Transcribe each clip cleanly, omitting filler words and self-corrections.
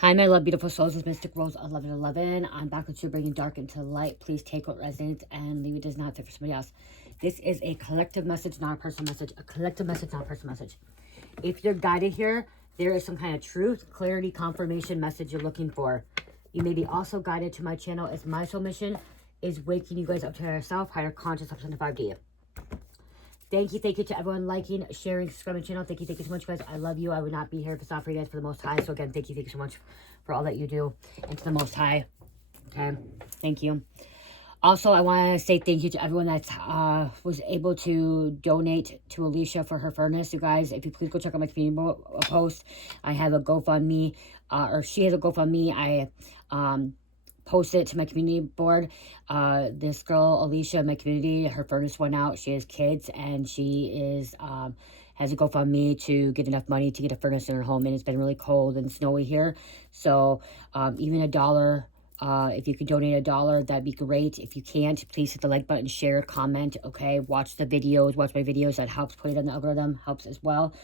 Hi, my love, beautiful souls. It's Mystic Rose 1111. I'm back with you, bringing dark into light. Please take what resonates and leave it does not fit for somebody else. This is a collective message, not a personal message. A collective message, not a personal message. If you're guided here, there is some kind of truth, clarity, confirmation message you're looking for. You may be also guided to my channel as my soul mission is waking you guys up to yourself, higher conscious, up to the 5D. Thank you to everyone liking, sharing, subscribing to the channel. Thank you so much, guys. I love you. I would not be here if it's not for you guys, for the Most High. So again, thank you so much for all that you do, and to the Most High. Okay, thank you. Also, I want to say thank you to everyone that was able to donate to Alicia for her furnace. You guys, if you please go check out my community post. I have a GoFundMe, or she has a GoFundMe. I posted it to my community board. This girl, Alicia, in my community, her furnace went out. She has kids, and she is has a GoFundMe to get enough money to get a furnace in her home. And it's been really cold and snowy here. So even $1, if you could donate $1, that'd be great. If you can't, please hit the like button, share, comment, okay? Watch the videos, watch my videos. That helps put it on the algorithm, helps as well.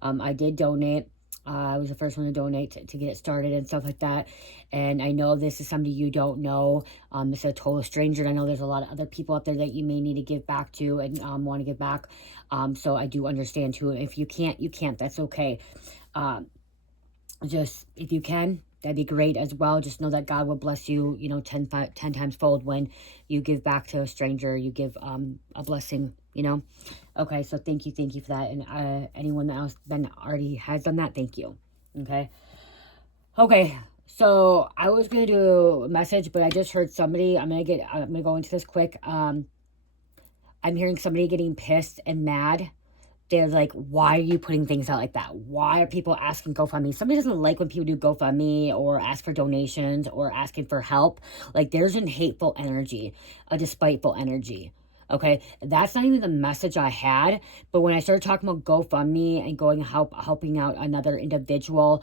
I did donate. I was the first one to donate to get it started and stuff like that. And I know this is somebody you don't know. This is a total stranger. And I know there's a lot of other people out there that you may need to give back to and want to give back. So I do understand too. If you can't, you can't. That's okay. Just if you can, that'd be great as well. Just know that God will bless you, you know, 10 times fold when you give back to a stranger. You give a blessing, you know. Okay, so thank you for that. And anyone else that already has done that, thank you. Okay, so I was gonna do a message, but I just heard somebody. I'm gonna go into this quick. I'm hearing somebody getting pissed and mad. They're like, why are you putting things out like that? Why are people asking GoFundMe? Somebody doesn't like when people do GoFundMe or ask for donations or asking for help. Like, there's a hateful energy, a despiteful energy. Okay, that's not even the message I had. But when I started talking about GoFundMe and helping out another individual,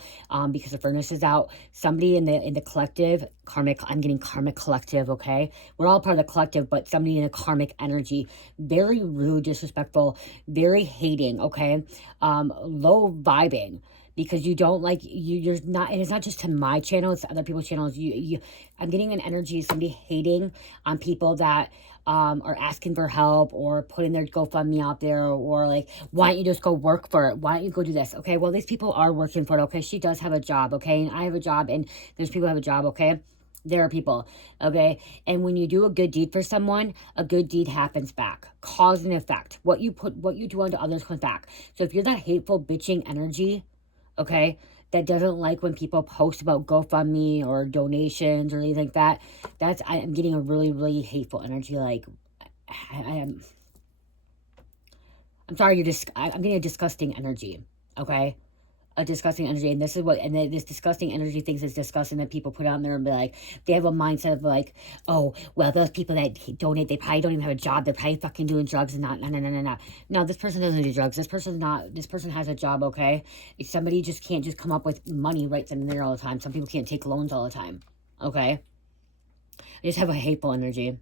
because the furnace is out, somebody in the collective, karmic, I'm getting karmic collective, okay? We're all part of the collective, but somebody in a karmic energy, very rude, disrespectful, very hating, okay? Low vibing. Because you don't like, you're not, and it's not just to my channel, it's to other people's channels. I'm getting an energy of somebody hating on people that are asking for help or putting their GoFundMe out there, or like, why don't you just go work for it? Why don't you go do this? Okay, well, these people are working for it, okay? She does have a job, okay? And I have a job, and there's people who have a job, okay? There are people, okay? And when you do a good deed for someone, a good deed happens back. Cause and effect. What you do unto others comes back. So if you're that hateful, bitching energy, okay, that doesn't like when people post about GoFundMe or donations or anything like that, I'm getting a really, really hateful energy. Like, I'm sorry, I'm getting a disgusting energy, okay? A disgusting energy. And this is what, and this disgusting energy thinks is disgusting that people put out there and be like, they have a mindset of like, oh, well, those people that donate, they probably don't even have a job. They're probably fucking doing drugs and not, no. No, this person doesn't do drugs. This person has a job, okay? If somebody just can't just come up with money right then and there all the time. Some people can't take loans all the time, okay? I just have a hateful energy.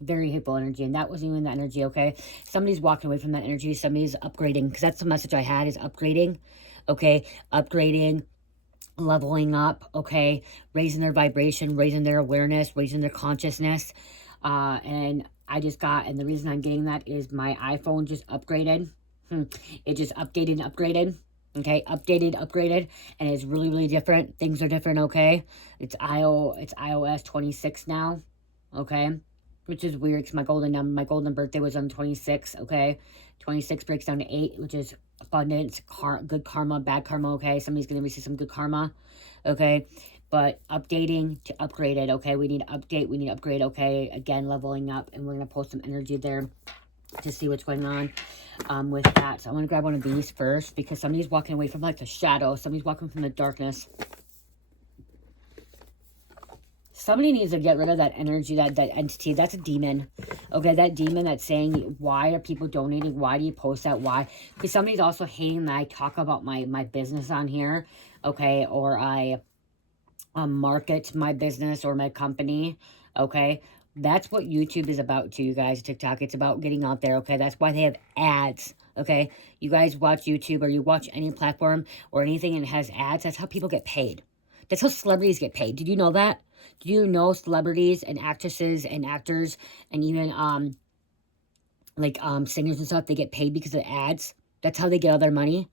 Very hateful energy, and that wasn't even the energy, okay? Somebody's walking away from that energy. Somebody's upgrading, because that's the message I had, is upgrading, okay? Upgrading, leveling up, okay? Raising their vibration, raising their awareness, raising their consciousness. And I just got, and the reason I'm getting that is my iPhone just upgraded. It just updated and upgraded. Okay, upgraded, and it's really, really different. Things are different, okay? It's iOS 26 now, okay? Which is weird because my golden birthday was on 26, okay? 26 breaks down to 8, which is abundance, good karma, bad karma, okay? Somebody's going to receive some good karma, okay? But updating to upgraded, okay? We need to update, we need to upgrade, okay? Again, leveling up, and we're going to post some energy there to see what's going on with that. So I'm going to grab one of these first, because somebody's walking away from like the shadow. Somebody's walking from the darkness. Somebody needs to get rid of that energy, that entity. That's a demon. Okay, that demon that's saying, why are people donating? Why do you post that? Why? Because somebody's also hating that I talk about my business on here. Okay, or I market my business or my company. Okay, that's what YouTube is about to you guys. TikTok, it's about getting out there. Okay, that's why they have ads. Okay, you guys watch YouTube or you watch any platform or anything and it has ads. That's how people get paid. That's how celebrities get paid. Did you know that? Do you know celebrities and actresses and actors and even singers and stuff, they get paid because of ads? That's how they get all their money.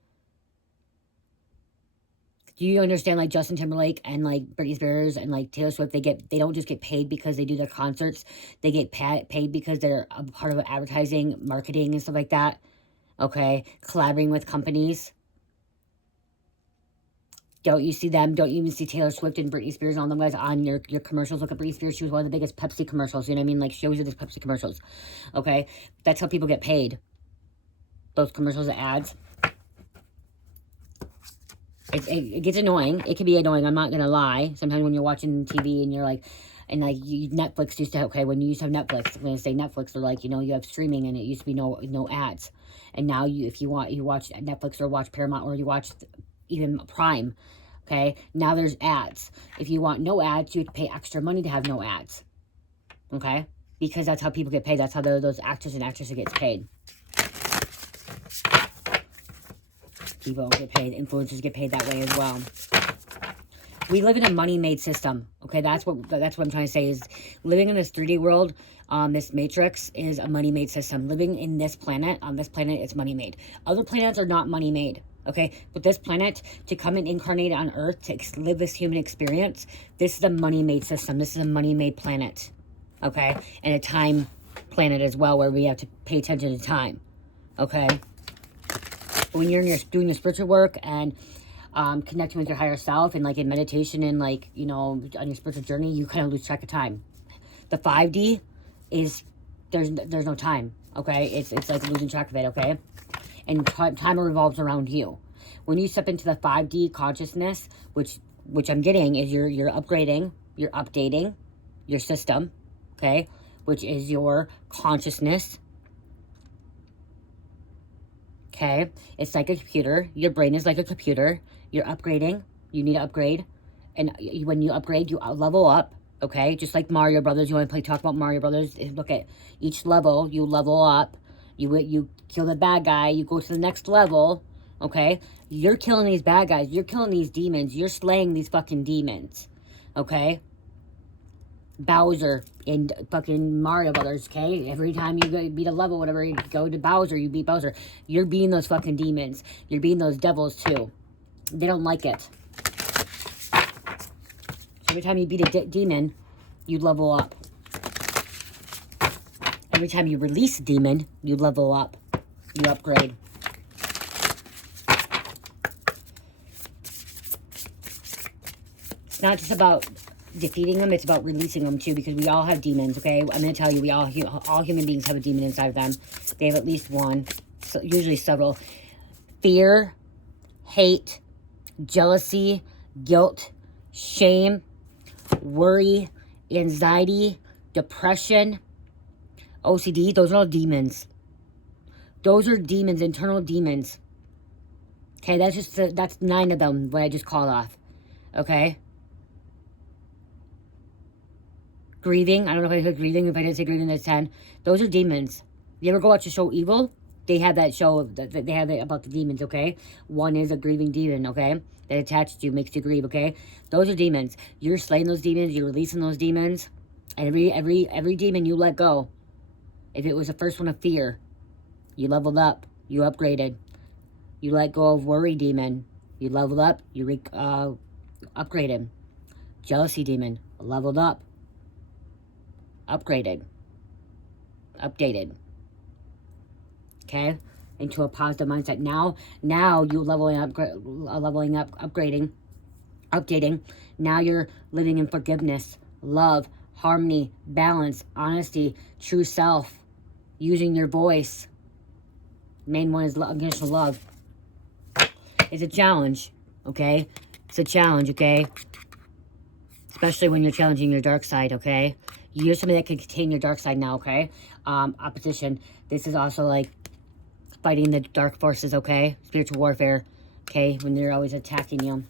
Do you understand, like, Justin Timberlake and, like, Britney Spears and, like, Taylor Swift, they don't just get paid because they do their concerts. They get paid because they're a part of advertising, marketing, and stuff like that. Okay? Collaborating with companies. Don't you see them? Don't you even see Taylor Swift and Britney Spears and all them guys on your commercials? Look at Britney Spears. She was one of the biggest Pepsi commercials. You know what I mean? Like, she always did these Pepsi commercials. Okay? That's how people get paid. Those commercials and ads. It gets annoying. It can be annoying. I'm not going to lie. Sometimes when you're watching TV and you're like, and like Netflix used to, okay, when you used to have Netflix, when I say Netflix, they're like, you know, you have streaming and it used to be no ads. And now if you watch Netflix or watch Paramount or you watch even Prime, okay, now there's ads. If you want no ads, you have to pay extra money to have no ads. Okay? Because that's how people get paid. That's how those actors and actresses get paid. People get paid. Influencers get paid that way as well. We live in a money-made system. Okay, that's what I'm trying to say is living in this 3D world, this matrix is a money-made system. Living in this planet, on this planet, it's money-made. Other planets are not money-made. Okay, but this planet, to come and incarnate on Earth, to live this human experience, this is a money-made system. This is a money-made planet. Okay, and a time planet as well, where we have to pay attention to time. Okay. When you're doing your spiritual work and connecting with your higher self and like in meditation and like, you know, on your spiritual journey, you kind of lose track of time. The 5D is, there's no time, okay? It's like losing track of it, okay? And time revolves around you. When you step into the 5D consciousness, which I'm getting is you're upgrading, you're updating your system, okay? Which is your consciousness. Okay, it's like a computer. Your brain is like a computer. You're upgrading. You need to upgrade. And when you upgrade, you level up. Okay, just like Mario Brothers. You want to talk about Mario Brothers? Look at each level. You level up. You kill the bad guy. You go to the next level. Okay, you're killing these bad guys. You're killing these demons. You're slaying these fucking demons. Okay. Bowser in fucking Mario Brothers, okay? Every time you beat a level, whatever, you go to Bowser, you beat Bowser. You're beating those fucking demons. You're beating those devils, too. They don't like it. So every time you beat a demon, you level up. Every time you release a demon, you level up. You upgrade. It's not just about defeating them, it's about releasing them too, because we all have demons, okay? I'm going to tell you, all human beings have a demon inside of them. They have at least one, so usually several. Fear, hate, jealousy, guilt, shame, worry, anxiety, depression, OCD, those are all demons. Those are demons, internal demons. Okay, that's 9 of them, what I just called off. Okay? Grieving. I don't know if I said grieving. If I didn't say grieving, that's 10. Those are demons. You ever go watch the show Evil? They have that show. They have it about the demons, okay? One is a grieving demon, okay? That attaches you, makes you grieve, okay? Those are demons. You're slaying those demons. You're releasing those demons. And every demon you let go. If it was the first one of fear, you leveled up. You upgraded. You let go of worry demon. You leveled up. You upgraded. Jealousy demon. Leveled up. Upgraded, updated, okay, into a positive mindset. Now you leveling up, upgrading, updating. Now you're living in forgiveness, love, harmony, balance, honesty, true self, using your voice. Main one is unconditional love. It's a challenge, okay? It's a challenge, okay? Especially when you're challenging your dark side, okay? You're somebody that can contain your dark side now, okay? Opposition. This is also like fighting the dark forces, okay? Spiritual warfare, okay? When they're always attacking you.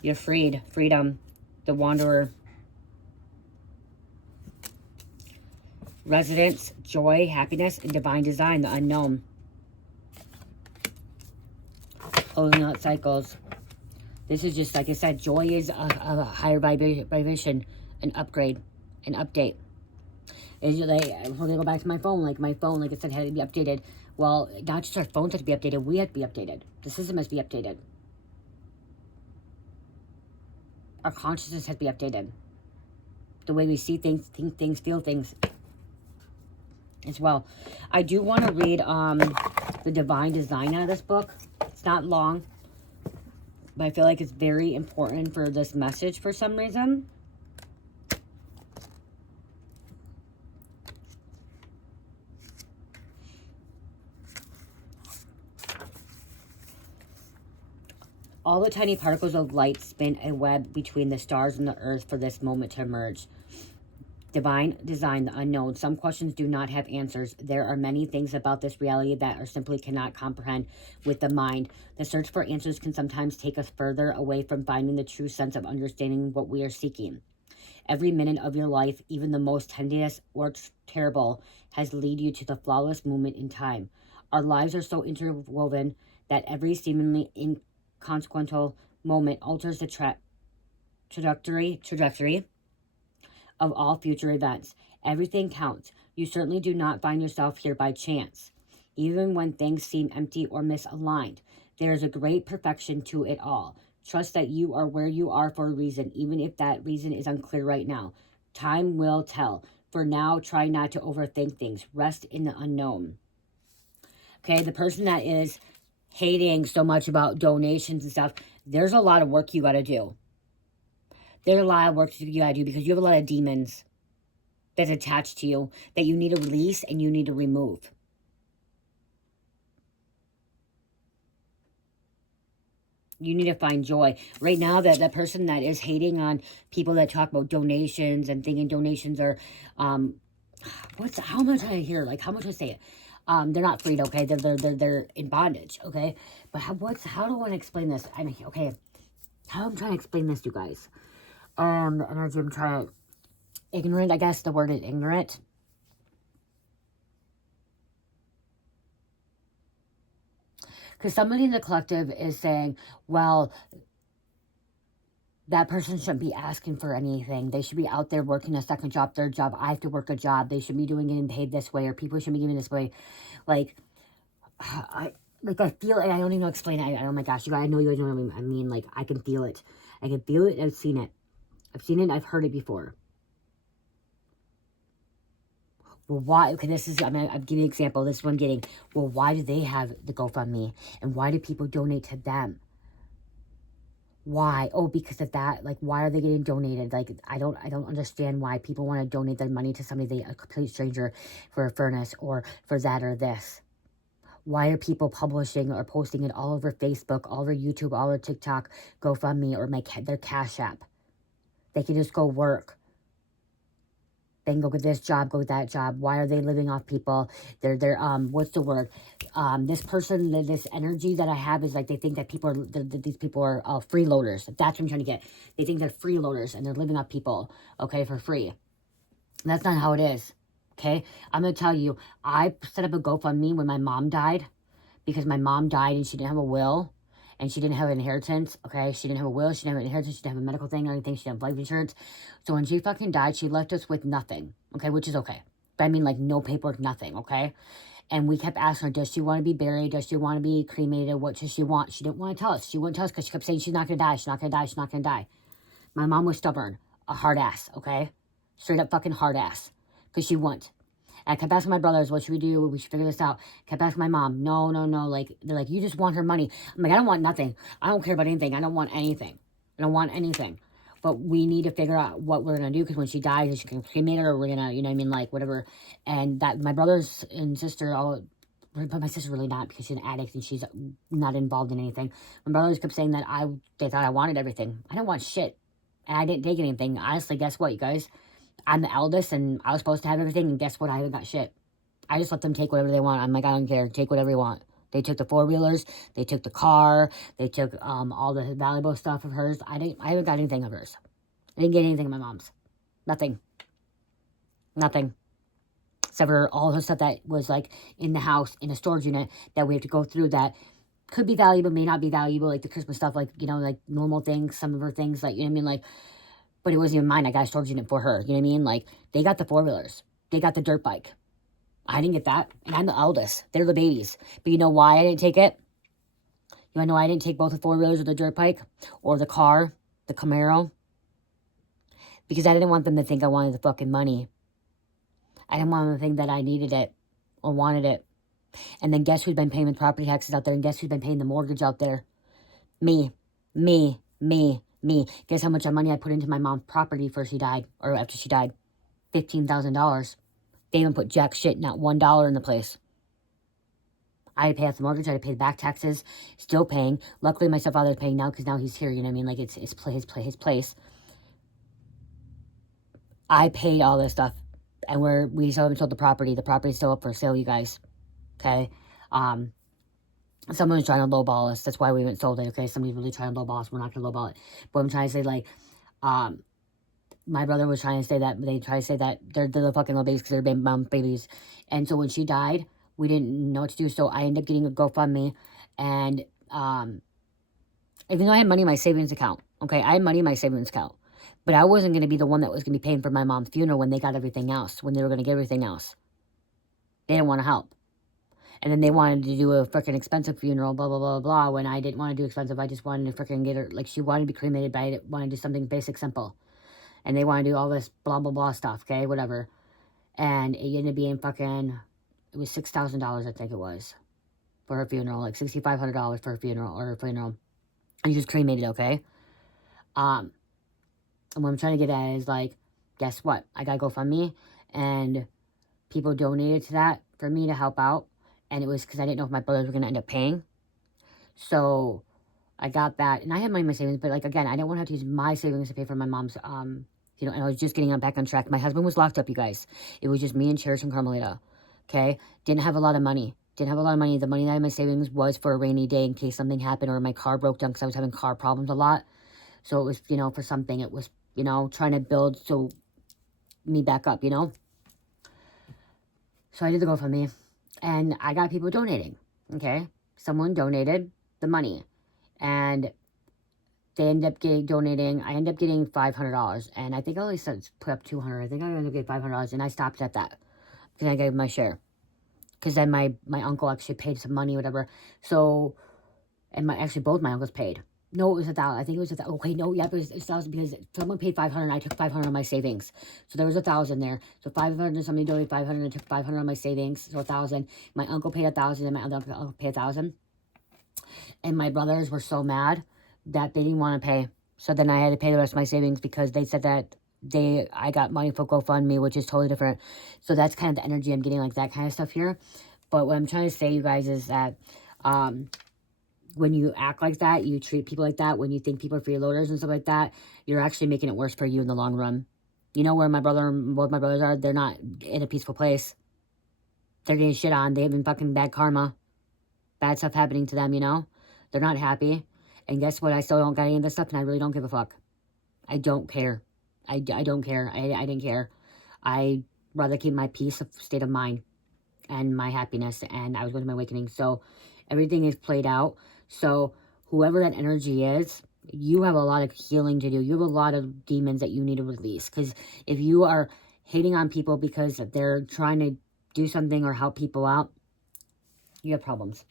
You're freed. Freedom. The wanderer. Resonance, joy, happiness, and divine design, the unknown. Closing out cycles. This is just, like I said, joy is a higher vibration, an upgrade, an update. Is like, we're going to go back to my phone. Like my phone, like I said, had to be updated. Well, not just our phones have to be updated. We have to be updated. The system has to be updated. Our consciousness has to be updated. The way we see things, think things, feel things as well. I do want to read the divine design out of this book. It's not long, but I feel like it's very important for this message for some reason. All the tiny particles of light spin a web between the stars and the earth for this moment to emerge. Divine design, the unknown. Some questions do not have answers. There are many things about this reality that are simply cannot comprehend with the mind. The search for answers can sometimes take us further away from finding the true sense of understanding what we are seeking. Every minute of your life, even the most tedious or terrible, has led you to the flawless moment in time. Our lives are so interwoven that every seemingly inconsequential moment alters the trajectory of all future events. Everything counts. You certainly do not find yourself here by chance. Even when things seem empty or misaligned, there is a great perfection to it all. Trust that you are where you are for a reason, even if that reason is unclear right now. Time will tell. For now, try not to overthink things. Rest in the unknown. Okay, the person that is hating so much about donations and stuff, there's a lot of work you got to do. There's a lot of work you got to do because you have a lot of demons that's attached to you that you need to release and you need to remove. You need to find joy. Right now, that person that is hating on people that talk about donations and thinking donations are, how am I trying to hear? Like, how am I trying to say it? They're not freed, okay? They're in bondage, okay? But how do I want to explain this? I mean, okay, how I'm trying to explain this to you guys? Energy, I'm trying to, ignorant, I guess the word is ignorant. Because somebody in the collective is saying, well, that person shouldn't be asking for anything. They should be out there working a second job, third job. I have to work a job. They should be doing it and paid this way, or people should be giving this way. Like, I feel it. I don't even know how to explain it. Oh my gosh, you guys, I know you guys know what I mean. Like, I can feel it. I can feel it. I've seen it. I've seen it. I've heard it before. Well, why? Okay, this is, I'm giving an example. This is what I'm getting. Well, why do they have the GoFundMe? And why do people donate to them? Why? Oh, because of that. Like, why are they getting donated? Like, I don't understand why people want to donate their money to somebody, a complete stranger, for a furnace or for that or this. Why are people publishing or posting it all over Facebook, all over YouTube, all over TikTok, GoFundMe, or their Cash App? They can just go work. They can go get this job, go get that job. Why are they living off people? They're what's the word? This person, this energy that I have is like they think that these people are freeloaders. That's what I'm trying to get. They think they're freeloaders and they're living off people, okay, for free. That's not how it is, okay? I'm going to tell you, I set up a GoFundMe when my mom died because my mom died and she didn't have a will. And she didn't have an inheritance, okay? She didn't have a will, she didn't have an inheritance, she didn't have a medical thing or anything, she didn't have life insurance. So when she fucking died, she left us with nothing, okay? Which is okay. But I mean, like, no paperwork, nothing, okay? And we kept asking her, does she want to be buried? Does she want to be cremated? What does she want? She didn't want to tell us. She wouldn't tell us because she kept saying she's not going to die, she's not going to die, she's not going to die. My mom was stubborn, a hard ass, okay? Straight up fucking hard ass. Because she wouldn't. I kept asking my brothers, what should we do? We should figure this out. Kept asking my mom, no. Like, they're like, you just want her money. I'm like, I don't want nothing. I don't care about anything. I don't want anything. I don't want anything. But we need to figure out what we're going to do because when she dies, she can cremate her or we're going to, you know what I mean, like, whatever. And that my brothers and sister but my sister really not because she's an addict and she's not involved in anything. My brothers kept saying that they thought I wanted everything. I didn't want shit. And I didn't take anything. Honestly, guess what, you guys? I'm the eldest, and I was supposed to have everything, and guess what? I haven't got shit. I just let them take whatever they want. I'm like, I don't care. Take whatever you want. They took the four-wheelers. They took the car. They took all the valuable stuff of hers. I haven't got anything of hers. I didn't get anything of my mom's. Nothing. Nothing. sever all her stuff that was like in the house, in a storage unit, that we have to go through, that could be valuable, may not be valuable, like the Christmas stuff, like, you know, like normal things, some of her things, like, you know what I mean, like, but it wasn't even mine. I got a storage unit for her, you know what I mean? Like, they got the 4-wheelers. They got the dirt bike. I didn't get that, and I'm the eldest. They're the babies. But you know why I didn't take it? You wanna know why I didn't take both the 4-wheelers or the dirt bike? Or the car, the Camaro? Because I didn't want them to think I wanted the fucking money. I didn't want them to think that I needed it or wanted it. And then guess who's been paying the property taxes out there? And guess who's been paying the mortgage out there? Me. Me. Me. Me. Guess how much money I put into my mom's property before she died, or after she died? $15,000. They even put jack shit, not $1 in the place. I had to pay off the mortgage. I had to pay the back taxes. Still paying. Luckily, my stepfather's paying now because now he's here. You know what I mean? Like, it's his place. I paid all this stuff. And we still haven't sold the property. The property's still up for sale, you guys. Okay? Someone's trying to lowball us. That's why we haven't sold it, okay? Somebody's really trying to lowball us. We're not going to lowball it. But I'm trying to say, like, my brother was trying to say that, they try to say that they're the fucking little babies because they're mom babies. And so when she died, we didn't know what to do. So I ended up getting a GoFundMe. And even though I had money in my savings account, okay? I had money in my savings account. But I wasn't going to be the one that was going to be paying for my mom's funeral when they got everything else, when they were going to get everything else. They didn't want to help. And then they wanted to do a freaking expensive funeral, blah, blah, blah, blah. When I didn't want to do expensive, I just wanted to freaking get her, like, she wanted to be cremated, but I wanted to do something basic, simple. And they want to do all this blah, blah, blah stuff, okay, whatever. And it ended up being fucking, it was $6,000, I think it was, for her funeral, like $6,500 for her funeral, And you just cremated, okay? And what I'm trying to get at is, like, guess what? I got GoFundMe, and people donated to that for me to help out. And it was because I didn't know if my brothers were going to end up paying. So I got that. And I had money in my savings, but, like, again, I didn't want to have to use my savings to pay for my mom's, you know, and I was just getting back on track. My husband was locked up, you guys. It was just me and Cherish and Carmelita, okay? Didn't have a lot of money. The money that I had in my savings was for a rainy day in case something happened or my car broke down because I was having car problems a lot. So it was, you know, for something. It was, you know, trying to build me back up, you know? So I did the GoFundMe. And I got people donating, okay? Someone donated the money. And they ended up donating. I ended up getting $500. And I think I only put up $200. I think I ended up getting $500. And I stopped at that. Because I gave my share. Because then my uncle actually paid some money, whatever. So, and actually both my uncles paid. No, it was $1,000. I think it was $1,000. Okay, no, yeah, it was $1,000 because someone paid $500 and I took $500 on my savings. So there was $1,000 there. So $500, somebody donated $500 and I took $500 on my savings. So $1,000. My uncle paid $1,000 and my other uncle paid $1,000. And my brothers were so mad that they didn't want to pay. So then I had to pay the rest of my savings because they said that I got money for GoFundMe, which is totally different. So that's kind of the energy I'm getting, like that kind of stuff here. But what I'm trying to say, you guys, is that when you act like that, you treat people like that, when you think people are freeloaders and stuff like that, you're actually making it worse for you in the long run. You know where both my brothers are? They're not in a peaceful place. They're getting shit on. They have been fucking bad karma. Bad stuff happening to them, you know? They're not happy. And guess what? I still don't got any of this stuff, and I really don't give a fuck. I don't care. I don't care. I didn't care. I'd rather keep my peace of state of mind and my happiness, and I was going to my awakening. So everything is played out. So whoever that energy is, you have a lot of healing to do. You have a lot of demons that you need to release. Because if you are hating on people because they're trying to do something or help people out, you have problems.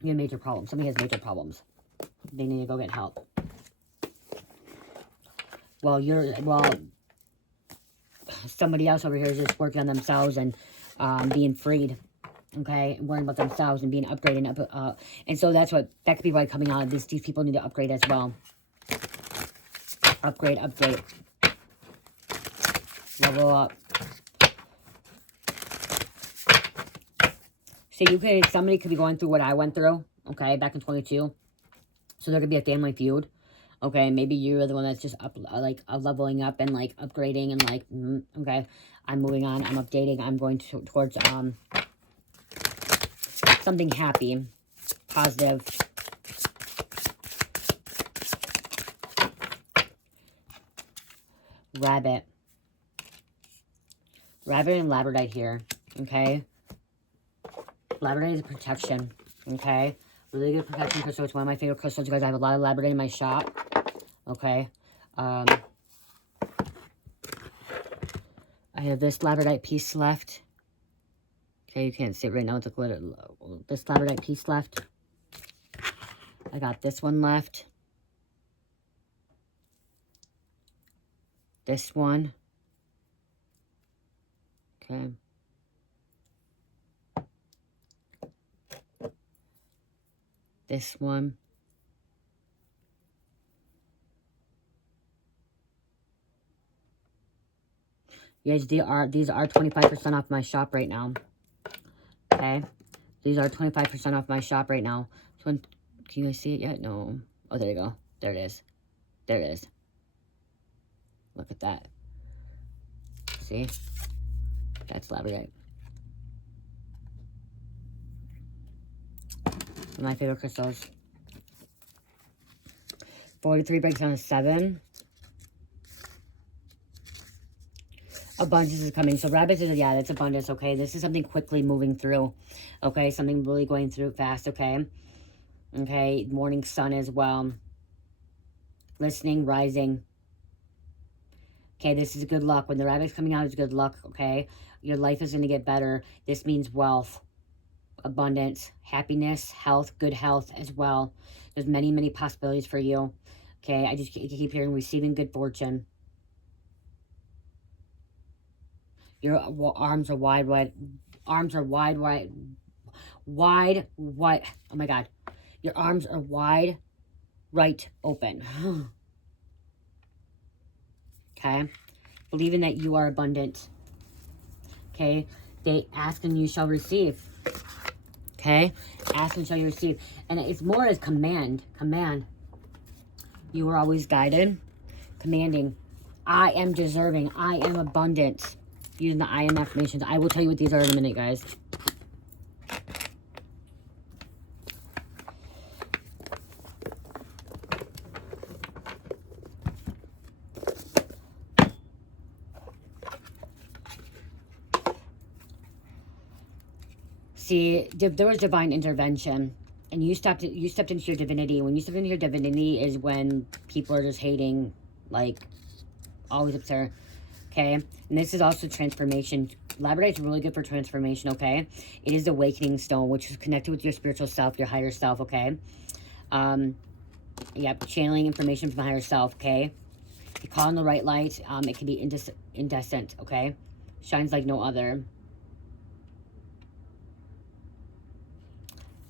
You have major problems. Somebody has major problems. They need to go get help. Well, somebody else over here is just working on themselves and being freed. Okay, and worrying about themselves and being upgraded. And so that could be why coming out of this, these people need to upgrade as well. Upgrade. Level up. So somebody could be going through what I went through, okay, back in 22. So there could be a family feud. Okay, maybe you're the one that's just leveling up and like upgrading and like, okay, I'm moving on, I'm updating, I'm going towards something happy, positive. Rabbit and labradorite here. Okay. Labradorite is protection. Okay. Really good protection crystal. It's one of my favorite crystals, you guys. I have a lot of labradorite in my shop. Okay. I have this labradorite piece left. Okay, you can't see it right now with the glitter. This labradorite piece left. I got this one left. This one. Okay. This one. You guys, these are 25% off my shop right now. Okay. These are 25% off my shop right now. Can you guys see it yet? No. Oh, there you go. There it is. There it is. Look at that. See? That's labradorite. One of my favorite crystals. 43 breaks down to 7. Abundance is coming. So rabbits is, yeah, that's abundance, okay? This is something quickly moving through, okay? Something really going through fast, okay? Okay, morning sun as well. Listening, rising. Okay, this is good luck. When the rabbit's coming out, it's good luck, okay? Your life is going to get better. This means wealth, abundance, happiness, health, good health as well. There's many, many possibilities for you, okay? I just keep hearing receiving good fortune. Your arms are wide. Arms are wide. Oh my God. Your arms are wide, right open. Okay. Believing that you are abundant. Okay. They ask and you shall receive. Okay. Ask and shall you receive. And it's more as command. Command. You are always guided. Commanding. I am deserving. I am abundant. Using the I am affirmations. I will tell you what these are in a minute, guys. See, there was divine intervention, and you stepped into your divinity. When you step into your divinity is when people are just hating, like, always upset. Okay, and this is also transformation. Labradorite is really good for transformation, okay? It is the awakening stone, which is connected with your spiritual self, your higher self, okay? Yep, channeling information from the higher self, okay? You call in the right light. It can be incandescent, okay? Shines like no other.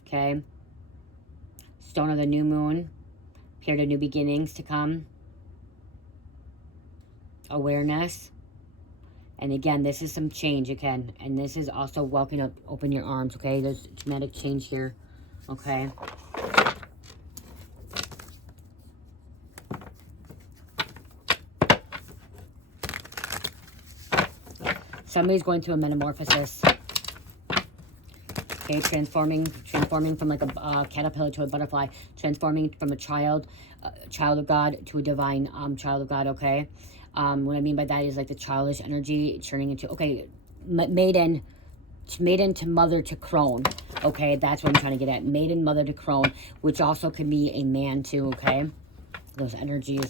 Okay? Stone of the new moon. Period of new beginnings to come. Awareness. And again, this is some change again. And this is also welcome to open your arms, okay? There's dramatic change here, okay? Somebody's going through a metamorphosis. Okay, transforming from like a caterpillar to a butterfly. Transforming from a child of God to a divine child of God, okay? What I mean by that is like the childish energy turning into, okay, maiden to mother to crone, okay? That's what I'm trying to get at. Maiden, mother to crone, which also can be a man too, okay? Those energies.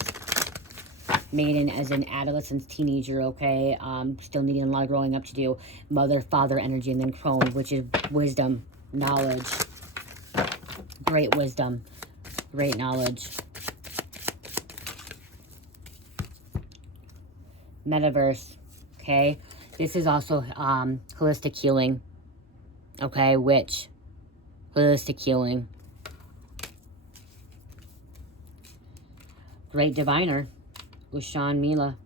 Maiden as an adolescent, teenager, okay? Still needing a lot of growing up to do. Mother, father energy, and then crone, which is wisdom, knowledge. Great wisdom, great knowledge. Metaverse, okay? This is also holistic healing, okay? Which holistic healing. Great diviner, Ushan Mila.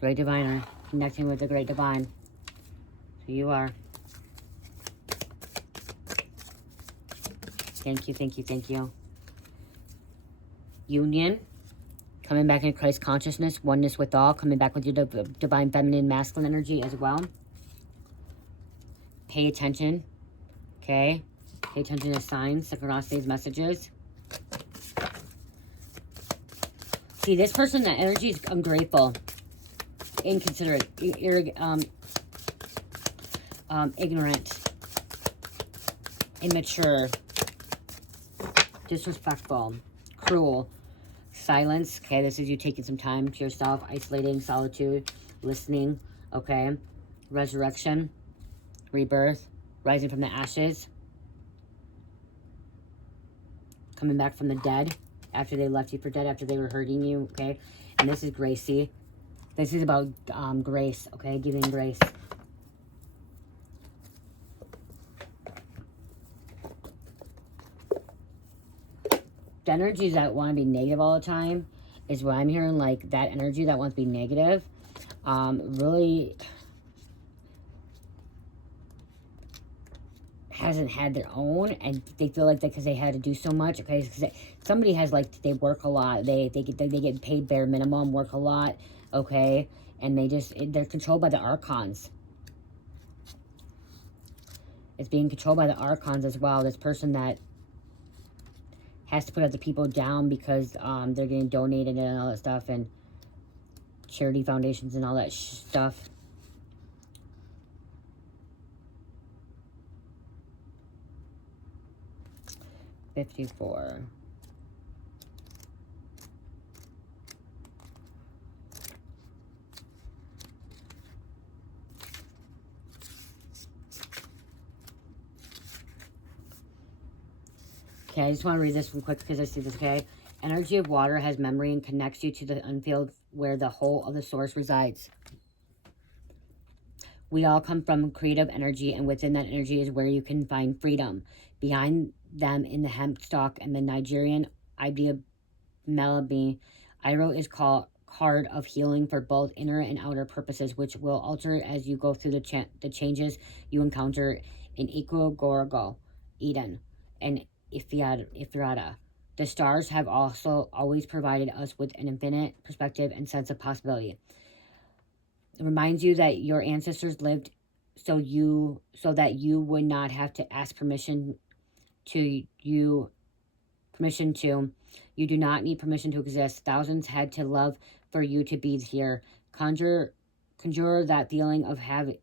Great diviner, connecting with the great divine. So you are. Thank you, thank you, thank you. Union. Coming back into Christ consciousness, oneness with all, coming back with your divine feminine masculine energy as well. Pay attention, okay? Pay attention to signs, synchronicities, messages. See, this person, that energy is ungrateful, inconsiderate, ignorant, immature, disrespectful, cruel, silence. Okay, this is you taking some time to yourself, isolating, solitude, listening. Okay, resurrection, rebirth, rising from the ashes, coming back from the dead after they left you for dead, after they were hurting you. Okay, and this is Gracie. This is about grace. Okay, giving grace. The energies that want to be negative all the time is what I'm hearing. Like that energy that wants to be negative, really hasn't had their own, and they feel like that because they had to do so much. Okay, because somebody has, like, they work a lot. They get paid bare minimum, work a lot. Okay, and they're controlled by the archons. It's being controlled by the archons as well. This person that has to put other people down because they're getting donated and all that stuff, and charity foundations and all that stuff. $54. Okay, I just want to read this real quick because I see this, okay? Energy of water has memory and connects you to the unfield where the whole of the source resides. We all come from creative energy, and within that energy is where you can find freedom. Behind them in the hemp stalk and the Nigerian idea Melody, Iro is called card of healing for both inner and outer purposes, which will alter as you go through the changes you encounter in Gorgo, Eden, and Ifrata. The stars have also always provided us with an infinite perspective and sense of possibility. It reminds you that your ancestors lived so that you would not have to ask permission to. You do not need permission to exist. Thousands had to love for you to be here. Conjure that feeling of having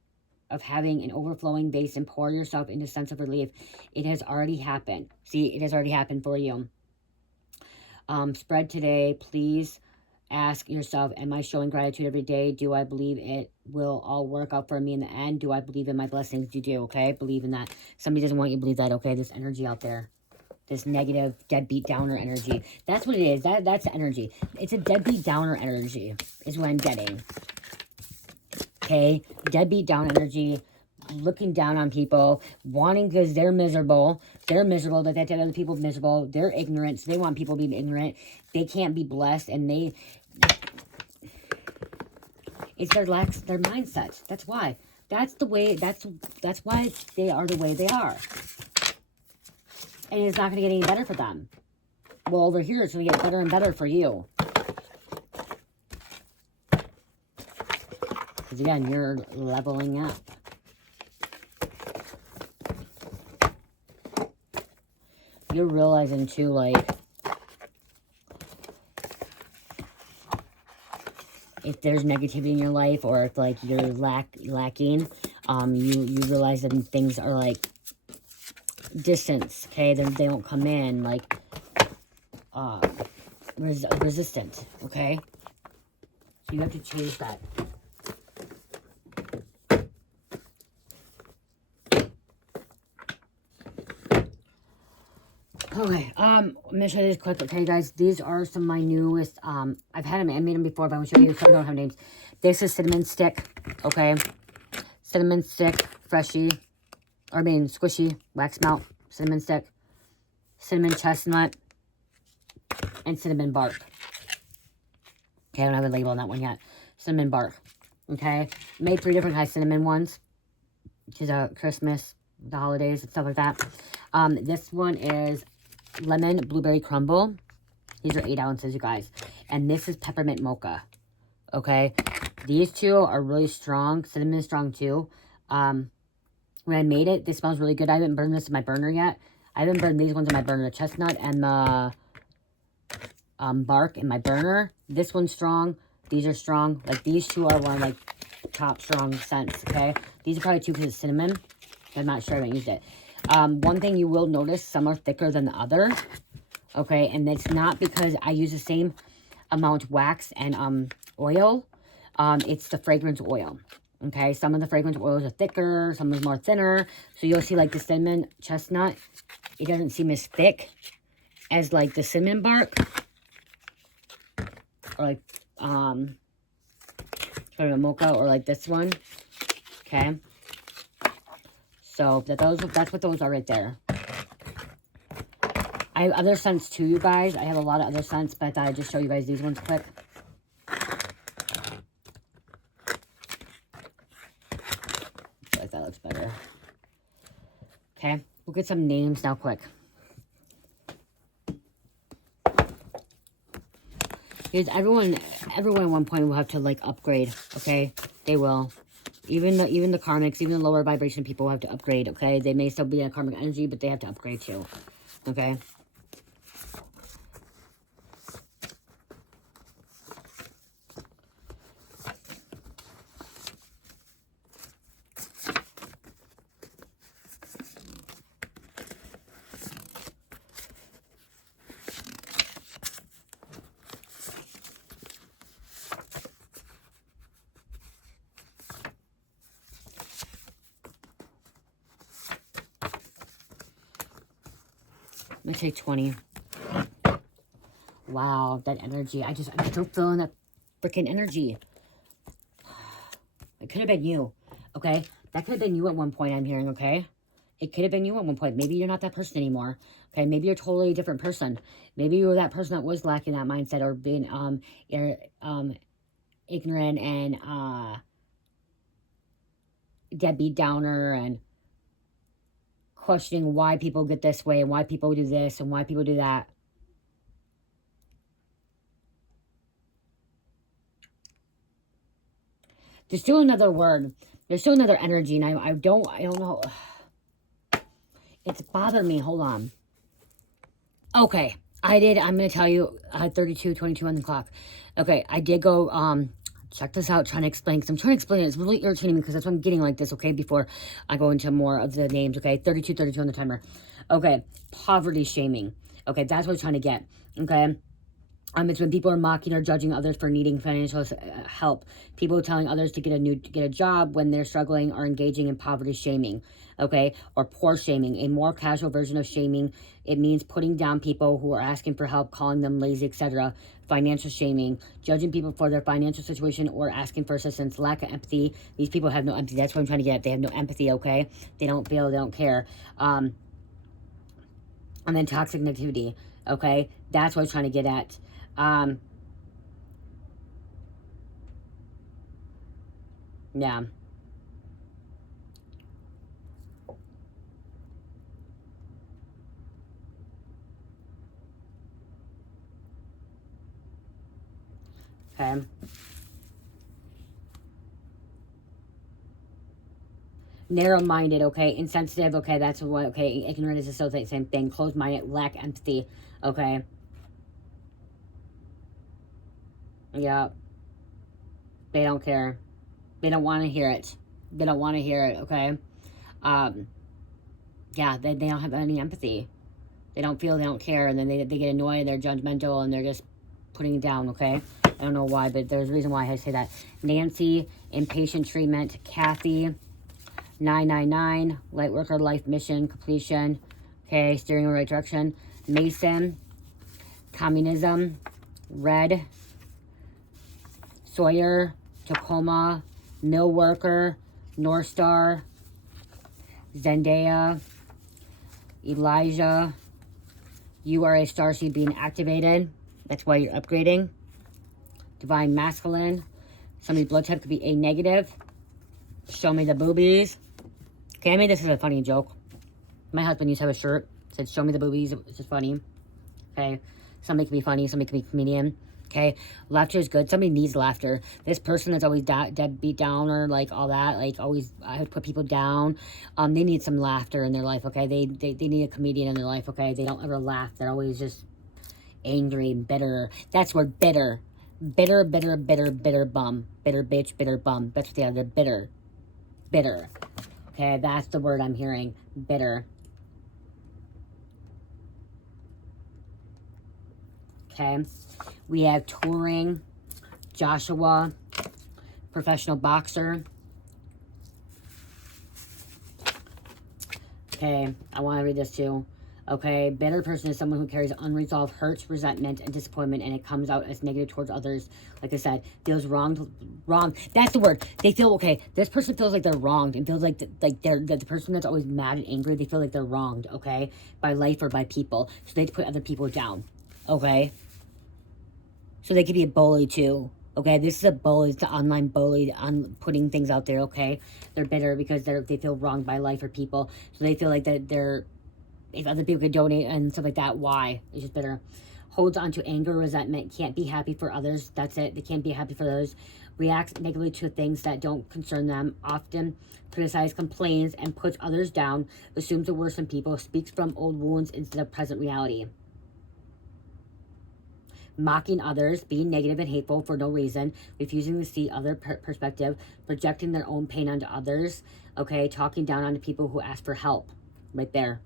an overflowing base and pour yourself into a sense of relief. It has already happened. See, it has already happened for you. Spread today. Please ask yourself, am I showing gratitude every day? Do I believe it will all work out for me in the end? Do I believe in my blessings? You do, okay? Believe in that. Somebody doesn't want you to believe that, okay? This energy out there. This negative, deadbeat downer energy. That's what it is. That's the energy. It's a deadbeat downer energy is what I'm getting. Okay? Deadbeat down energy. Looking down on people. Wanting because they're miserable. They're miserable. That other people miserable. They're ignorant. So they want people to be ignorant. They can't be blessed. And it's their mindset. That's why. That's the way. That's why they are the way they are. And it's not going to get any better for them. Well, over here, it's going to get better and better for you. Because, again, you're leveling up. You're realizing, too, like, if there's negativity in your life or if, like, you're lacking, you realize that things are, like, distance, okay? They don't come in, like, resistant, okay? So you have to change that. Okay, I'm gonna show you this quick, okay, guys? These are some of my newest, I've had them, I made them before, but I'm gonna show you some don't have names. This is cinnamon stick, okay? Cinnamon stick, squishy, wax melt, cinnamon stick, cinnamon chestnut, and cinnamon bark. Okay, I don't have a label on that one yet. Cinnamon bark, okay? Made 3 different kinds of cinnamon ones, which is Christmas, the holidays, and stuff like that. This one is lemon blueberry crumble. These are 8 ounces, you guys. And this is peppermint mocha, okay? These two are really strong. Cinnamon is strong, too. When I made it, this smells really good. I haven't burned this in my burner yet. I haven't burned these ones in my burner. The chestnut and the bark in my burner. This one's strong. These are strong. Like, these two are one of, like, top strong scents, okay? These are probably 2 because of cinnamon. I'm not sure I haven't used it. One thing you will notice, some are thicker than the other, okay? And it's not because I use the same amount wax and oil. It's the fragrance oil, okay? Some of the fragrance oils are thicker, some is more thinner. So you'll see like the cinnamon chestnut, it doesn't seem as thick as like the cinnamon bark. Or like, sort of a mocha, or like this one, okay? So that's what those are right there. I have other scents too, you guys. I have a lot of other scents, but I thought I'd just show you guys these ones quick. I feel like that looks better. Okay, we'll get some names now quick. Because everyone at one point will have to like upgrade, okay? They will. Even the karmics, even the lower vibration people have to upgrade, okay? They may still be a karmic energy, but they have to upgrade too, okay? I'm gonna take 20. Wow, that energy. I'm still feeling that freaking energy. It could have been you, okay? That could have been you at one point, I'm hearing, okay? It could have been you at one point. Maybe you're not that person anymore, okay? Maybe you're totally a different person. Maybe you were that person that was lacking that mindset, or being ignorant and deadbeat downer, and questioning why people get this way and why people do this and why people do that. There's still another word. There's still another energy, and I don't know. It's bothered me. Hold on. Okay, I'm going to tell you, 32:22 on the clock. Okay, I did go, check this out, trying to explain, because I'm trying to explain it. It's really irritating me, because that's why I'm getting like this, okay, before I go into more of the names, okay? 32 on the timer. Okay, poverty shaming. Okay, that's what I'm trying to get, okay? It's when people are mocking or judging others for needing financial help. People telling others to get a job when they're struggling, or engaging in poverty shaming, okay? Or poor shaming, a more casual version of shaming. It means putting down people who are asking for help, calling them lazy, etc. Financial shaming, judging people for their financial situation or asking for assistance. Lack of empathy. These people have no empathy. That's what I'm trying to get at. They have no empathy, okay? They don't feel, they don't care. And then toxic negativity, okay? That's what I'm trying to get at. Yeah. Okay. Narrow-minded, okay? Insensitive, okay? That's what, okay? Ignorant is still the same thing. Closed-minded, lack empathy, okay? Yeah. They don't care. They don't want to hear it. They don't want to hear it, okay? Yeah, they don't have any empathy. They don't feel, they don't care, and then they get annoyed, they're judgmental, and they're just putting it down, okay? I don't know why, but there's a reason why I say that. Nancy, impatient treatment. Kathy, 999, light worker, life mission, completion, okay, steering in the right direction. Mason, communism. Red, Sawyer, Tacoma, mill worker, North Star, Zendaya, Elijah. You are a starseed being activated. That's why you're upgrading. Divine masculine. Somebody's blood type could be A negative. Show me the boobies. Okay, I made this as a funny joke. My husband used to have a shirt that said, show me the boobies. It's just funny. Okay. Somebody can be funny. Somebody can be a comedian. Okay. Laughter is good. Somebody needs laughter. This person that's always dead beat down, or like all that. Like always, I would put people down. They need some laughter in their life. Okay. They need a comedian in their life. Okay. They don't ever laugh. They're always just angry and bitter. That's where bitter. Bitter, bitter, bitter, bitter bum. Bitter bitch, bitter bum. That's what they are. They're bitter. Bitter. Okay, that's the word I'm hearing. Bitter. Okay. We have touring. Joshua. Professional boxer. Okay, I want to read this too. Okay, bitter person is someone who carries unresolved hurts, resentment, and disappointment, and it comes out as negative towards others. Like I said, feels wronged. That's the word. They feel, okay, this person feels like they're wronged and feels like they're the person that's always mad and angry. They feel like they're wronged, okay, by life or by people. So they put other people down, okay? So they could be a bully too. Okay, this is a bully. It's an online bully on putting things out there, okay? They're bitter because they feel wronged by life or people. So they feel like that they're, if other people could donate and stuff like that, why? It's just bitter. Holds on to anger, resentment, can't be happy for others. That's it. They can't be happy for those. Reacts negatively to things that don't concern them. Often criticizes, complains, and puts others down. Assumes the worst in people. Speaks from old wounds instead of present reality. Mocking others, being negative and hateful for no reason, refusing to see other perspective, projecting their own pain onto others, okay, talking down onto people who ask for help, right there.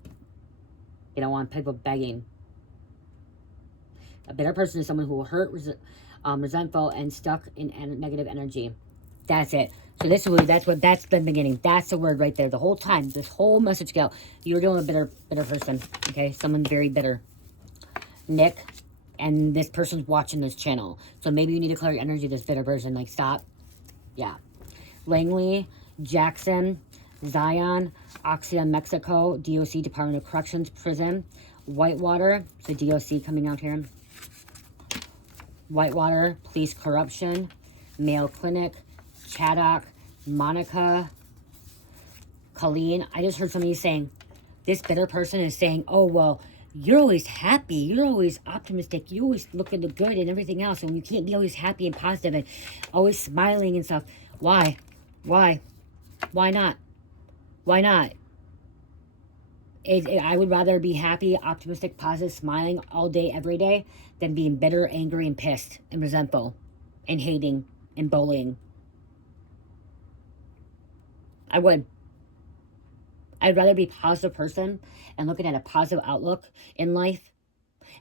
You don't want people begging. A bitter person is someone who will hurt, resentful, and stuck in negative energy. That's it. So that's the beginning. That's the word right there. The whole time, this whole message go, you're dealing with a bitter person, okay? Someone very bitter. Nick. And this person's watching this channel. So maybe you need to clear your energy, this bitter person. Like, stop. Yeah. Langley, Jackson, Zion, Oxia, Mexico, DOC, Department of Corrections, Prison, Whitewater. So DOC coming out here. Whitewater, Police Corruption, Mayo Clinic, Chaddock, Monica, Colleen. I just heard somebody saying, this bitter person is saying, oh, well, you're always happy. You're always optimistic. You always look at the good and everything else. And you can't be always happy and positive and always smiling and stuff. Why? Why? Why not? Why not? I would rather be happy, optimistic, positive, smiling all day, every day, than being bitter, angry, and pissed, and resentful, and hating, and bullying. I would. I'd rather be a positive person and looking at a positive outlook in life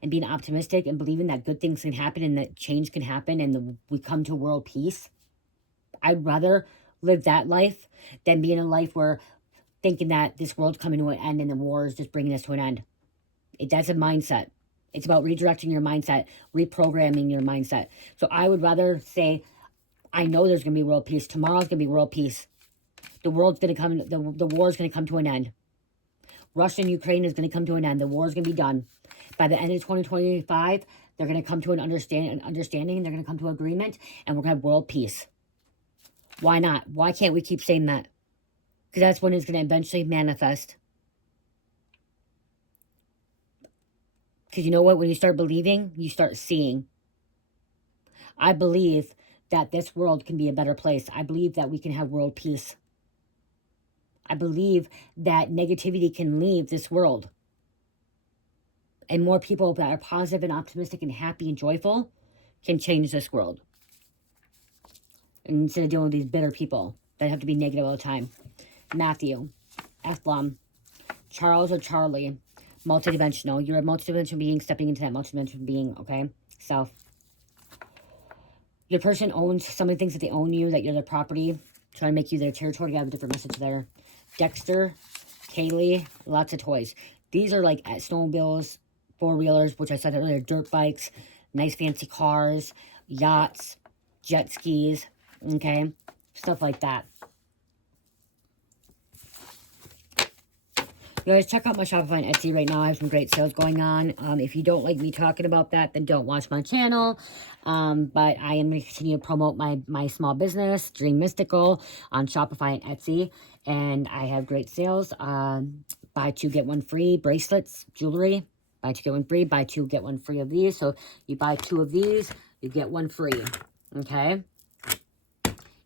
and being optimistic and believing that good things can happen and that change can happen and we come to world peace. I'd rather live that life than be in a life where thinking that this world's coming to an end and the war is just bringing us to an end. That's a mindset. It's about redirecting your mindset, reprogramming your mindset. So I would rather say, I know there's going to be world peace. Tomorrow's going to be world peace. The world's going to come, the war is going to come to an end. Russia and Ukraine is going to come to an end. The war is going to be done. By the end of 2025, they're going to come to an understanding. They're going to come to agreement, and we're going to have world peace. Why not? Why can't we keep saying that? Because that's when it's going to eventually manifest. Because you know what? When you start believing, you start seeing. I believe that this world can be a better place. I believe that we can have world peace. I believe that negativity can leave this world. And more people that are positive and optimistic and happy and joyful can change this world. And instead of dealing with these bitter people that have to be negative all the time. Matthew, Ethlum, Charles or Charlie, multidimensional. You're a multidimensional being stepping into that multidimensional being, okay? Self. Your person owns, somebody thinks that they own you, that you're their property, trying to make you their territory. You have a different message there. Dexter, Kaylee, lots of toys. These are like snowmobiles, four-wheelers, which I said earlier, dirt bikes, nice fancy cars, yachts, jet skis, okay? Stuff like that. You guys, check out my Shopify and Etsy right now. I have some great sales going on. If you don't like me talking about that, then don't watch my channel. But I am going to continue to promote my small business, Dream Mystical, on Shopify and Etsy. And I have great sales. Buy two, get one free. Bracelets, jewelry. Buy two, get one free. Buy two, get one free of these. So you buy two of these, you get one free. Okay?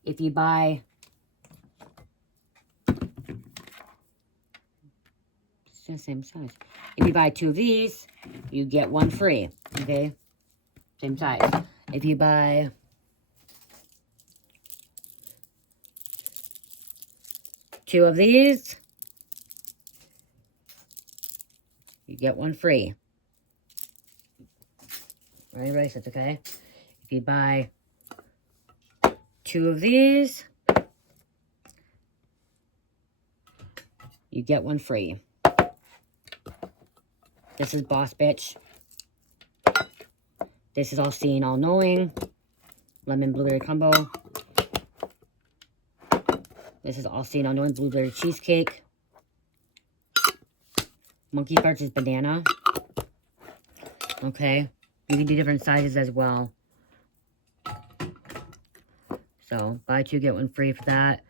If you buy... It's the same size. If you buy two of these, you get one free. Okay? Same size. If you buy two of these, you get one free. Right, bracelets, okay? If you buy two of these, you get one free. This is Boss Bitch. This is All Seeing, All Knowing. Lemon Blueberry Combo. This is All Seeing, All Knowing Blueberry Cheesecake. Monkey Farts is Banana. Okay. You can do different sizes as well. So, buy two, get one free for that.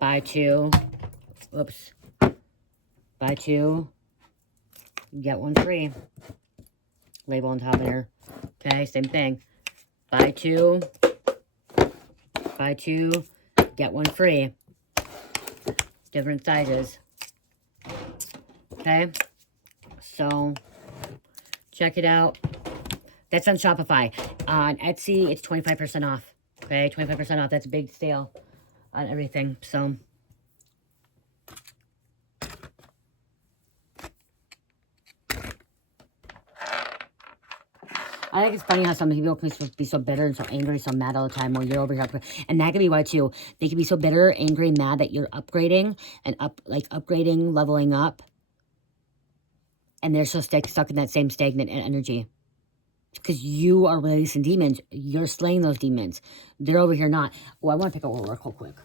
Buy two. Oops. Buy two, get one free. Label on top there. Okay, same thing. Buy two, get one free. Different sizes. Okay, so check it out. That's on Shopify. On Etsy, it's 25% off. Okay, 25% off. That's a big sale on everything. So I think it's funny how some people can be so bitter and so angry, so mad all the time while you're over here. And that can be why, too. They can be so bitter, angry, mad that you're upgrading and upgrading, leveling up. And they're so stuck in that same stagnant energy. Because you are releasing demons. You're slaying those demons. They're over here not. Oh, I want to pick up a oracle quick.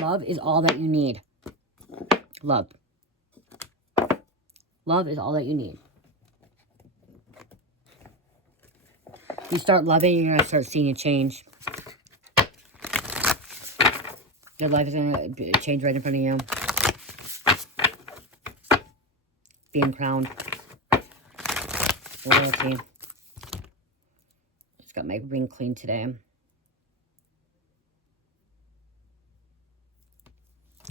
Love is all that you need. Love. Love is all that you need. You start loving, you're going to start seeing a change. Your life is going to change right in front of you. Being crowned. Royalty. Just got my ring cleaned today.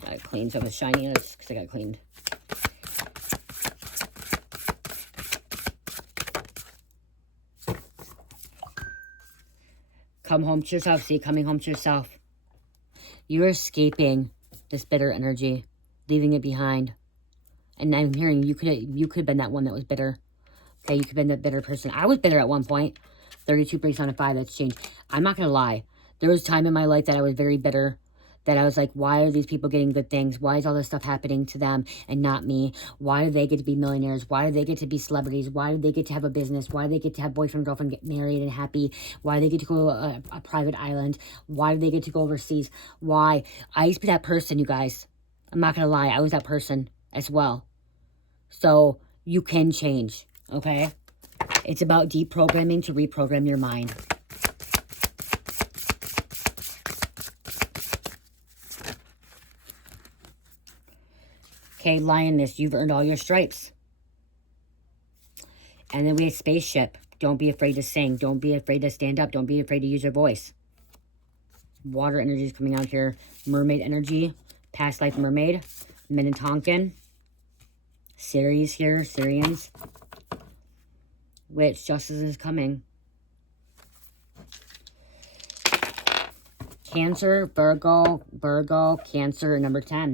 Got it cleaned so it was shiny. That's because I got cleaned. Come home to yourself. See, coming home to yourself. You're escaping this bitter energy, leaving it behind. And I'm hearing you could have been that one that was bitter. Okay, you could have been that bitter person. I was bitter at one point. 32 breaks on a 5. That's changed. I'm not going to lie. There was time in my life that I was very bitter. That I was like, why are these people getting good things? Why is all this stuff happening to them and not me? Why do they get to be millionaires? Why do they get to be celebrities? Why do they get to have a business? Why do they get to have boyfriend, girlfriend, get married and happy? Why do they get to go to a private island? Why do they get to go overseas? Why? I used to be that person, you guys. I'm not going to lie. I was that person as well. So you can change, okay? It's about deprogramming to reprogram your mind. Okay, Lioness, you've earned all your stripes. And then we have Spaceship. Don't be afraid to sing. Don't be afraid to stand up. Don't be afraid to use your voice. Water energy is coming out here. Mermaid energy. Past life mermaid. Minnetonkan. Ceres here. Syrians. Witch. Justice is coming. Cancer. Virgo. Cancer. Number 10.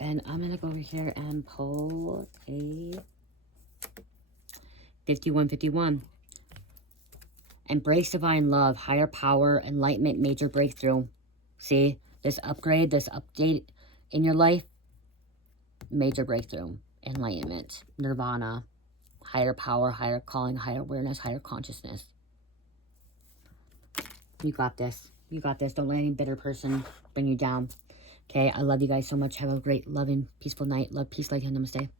And I'm going to go over here and pull a 5151. Embrace divine love, higher power, enlightenment, major breakthrough. See, this upgrade, this update in your life, major breakthrough, enlightenment, nirvana, higher power, higher calling, higher awareness, higher consciousness. You got this. You got this. Don't let any bitter person bring you down. Okay, I love you guys so much. Have a great, loving, peaceful night. Love, peace, light, and namaste.